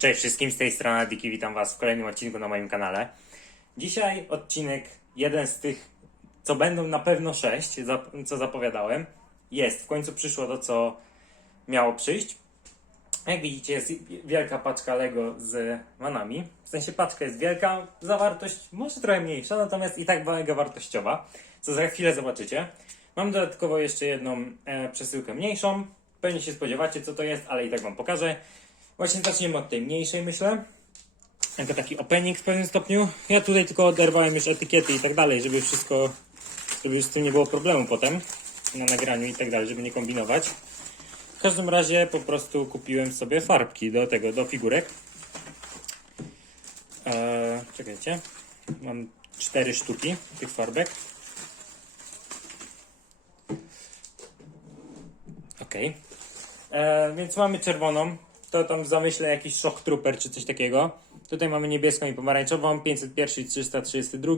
Cześć wszystkim, z tej strony Diki, witam Was w kolejnym odcinku na moim kanale. Dzisiaj odcinek, jeden z tych, co będą na pewno sześć, co zapowiadałem. Jest, w końcu przyszło to, co miało przyjść. Jak widzicie, jest wielka paczka Lego z manami. W sensie paczka jest wielka, zawartość może trochę mniejsza, natomiast i tak mega wartościowa, co za chwilę zobaczycie. Mam dodatkowo jeszcze jedną e, przesyłkę mniejszą. Pewnie się spodziewacie, co to jest, ale i tak Wam pokażę. Właśnie zaczniemy od tej mniejszej, myślę. Jako taki opening w pewnym stopniu. Ja tutaj tylko oderwałem już etykiety i tak dalej, żeby wszystko, żeby już z tym nie było problemu potem na nagraniu i tak dalej, żeby nie kombinować. W każdym razie po prostu kupiłem sobie farbki do tego, do figurek. Eee, czekajcie. Mam cztery sztuki tych farbek. Okej. E, więc mamy czerwoną. To tam w zamyśle jakiś Shock Trooper czy coś takiego. Tutaj mamy niebieską i pomarańczową, 501 i 332.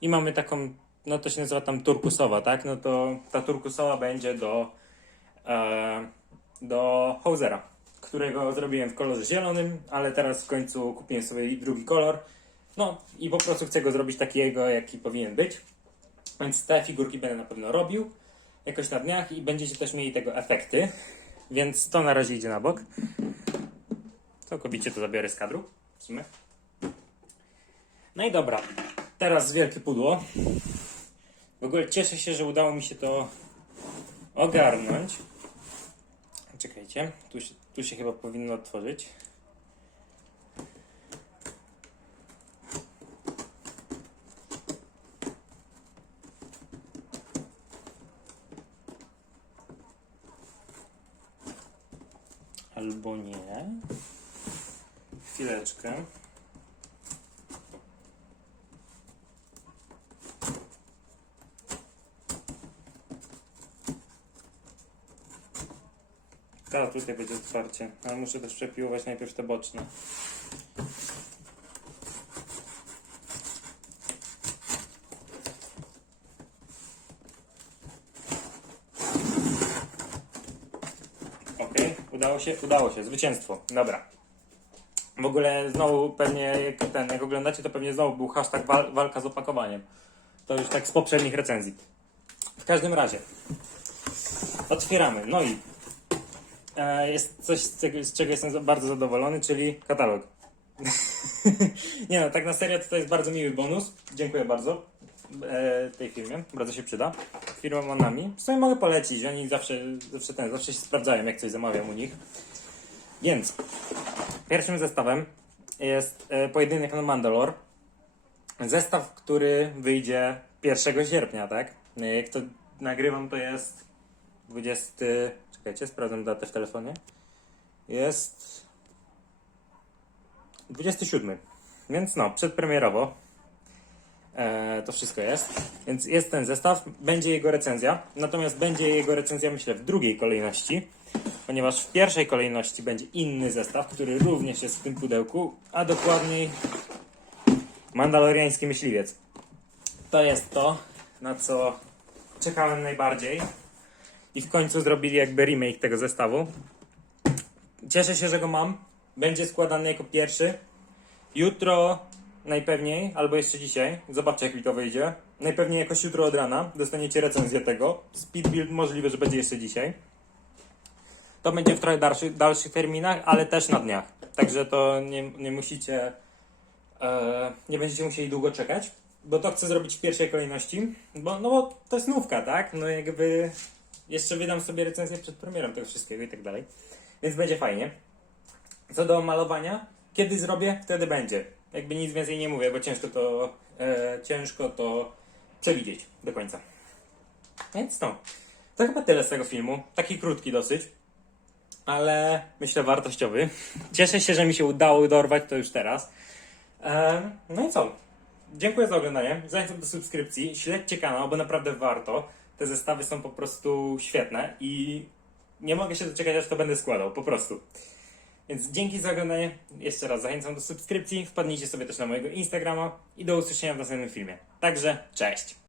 I mamy taką, no to się nazywa tam turkusowa, tak? No to ta turkusowa będzie do, e, do Hausera, którego zrobiłem w kolorze zielonym, ale teraz w końcu kupiłem sobie drugi kolor. No i po prostu chcę go zrobić takiego, jaki powinien być. Więc te figurki będę na pewno robił jakoś na dniach i będziecie też mieli tego efekty. Więc to na razie idzie na bok. Całkowicie to zabiorę z kadru. W sumie. No i dobra. Teraz wielkie pudło. W ogóle cieszę się, że udało mi się to ogarnąć. Czekajcie. Tu się, tu się chyba powinno otworzyć. Albo nie. Chwileczkę. Tak, tutaj będzie otwarcie, ale muszę też przepiłować najpierw te boczne. Okej, udało się, udało się, zwycięstwo. Dobra. W ogóle znowu pewnie, jak, ten, jak oglądacie, to pewnie znowu był hashtag wal, walka z opakowaniem. To już tak z poprzednich recenzji. W każdym razie, otwieramy. No i e, jest coś, z czego, z czego jestem bardzo zadowolony, czyli katalog. Nie no, tak na serio to, jest bardzo miły bonus. Dziękuję bardzo e, tej firmie, bardzo się przyda. Firma Monami. W sumie mogę polecić, oni zawsze, zawsze, ten, zawsze się sprawdzają, jak coś zamawiam u nich. Więc pierwszym zestawem jest e, pojedynek na Mandalore. Zestaw, który wyjdzie 1 sierpnia, tak? E, Jak to nagrywam, to jest 20. Czekajcie, sprawdzam datę w telefonie. Jest 27. Więc no, przedpremierowo. E, to wszystko jest. Więc jest ten zestaw, będzie jego recenzja. Natomiast będzie jego recenzja, myślę, w drugiej kolejności, ponieważ w pierwszej kolejności będzie inny zestaw, który również jest w tym pudełku, a dokładniej Mandaloriański Myśliwiec. To jest to, na co czekałem najbardziej. I w końcu zrobili jakby remake tego zestawu. Cieszę się, że go mam. Będzie składany jako pierwszy. Jutro najpewniej, albo jeszcze dzisiaj, zobaczcie jak mi to wyjdzie. Najpewniej jakoś jutro od rana dostaniecie recenzję tego. Speed build możliwe, że będzie jeszcze dzisiaj. To będzie w trochę dalszych, dalszych terminach, ale też na dniach. Także to nie, nie musicie, e, nie będziecie musieli długo czekać, bo to chcę zrobić w pierwszej kolejności, bo, no bo to jest nówka, tak? No jakby jeszcze wydam sobie recenzję przed premierą tego wszystkiego i tak dalej. Więc będzie fajnie. Co do malowania, kiedy zrobię, wtedy będzie. Jakby nic więcej nie mówię, bo ciężko to, e, ciężko to przewidzieć do końca. Więc no, to chyba tyle z tego filmu. Taki krótki dosyć, ale myślę wartościowy. Cieszę się, że mi się udało dorwać to już teraz. No i co? Dziękuję za oglądanie. Zachęcam do subskrypcji. Śledźcie kanał, bo naprawdę warto. Te zestawy są po prostu świetne i nie mogę się doczekać, aż to będę składał. Po prostu. Więc dzięki za oglądanie. Jeszcze raz zachęcam do subskrypcji. Wpadnijcie sobie też na mojego Instagrama i do usłyszenia w następnym filmie. Także cześć!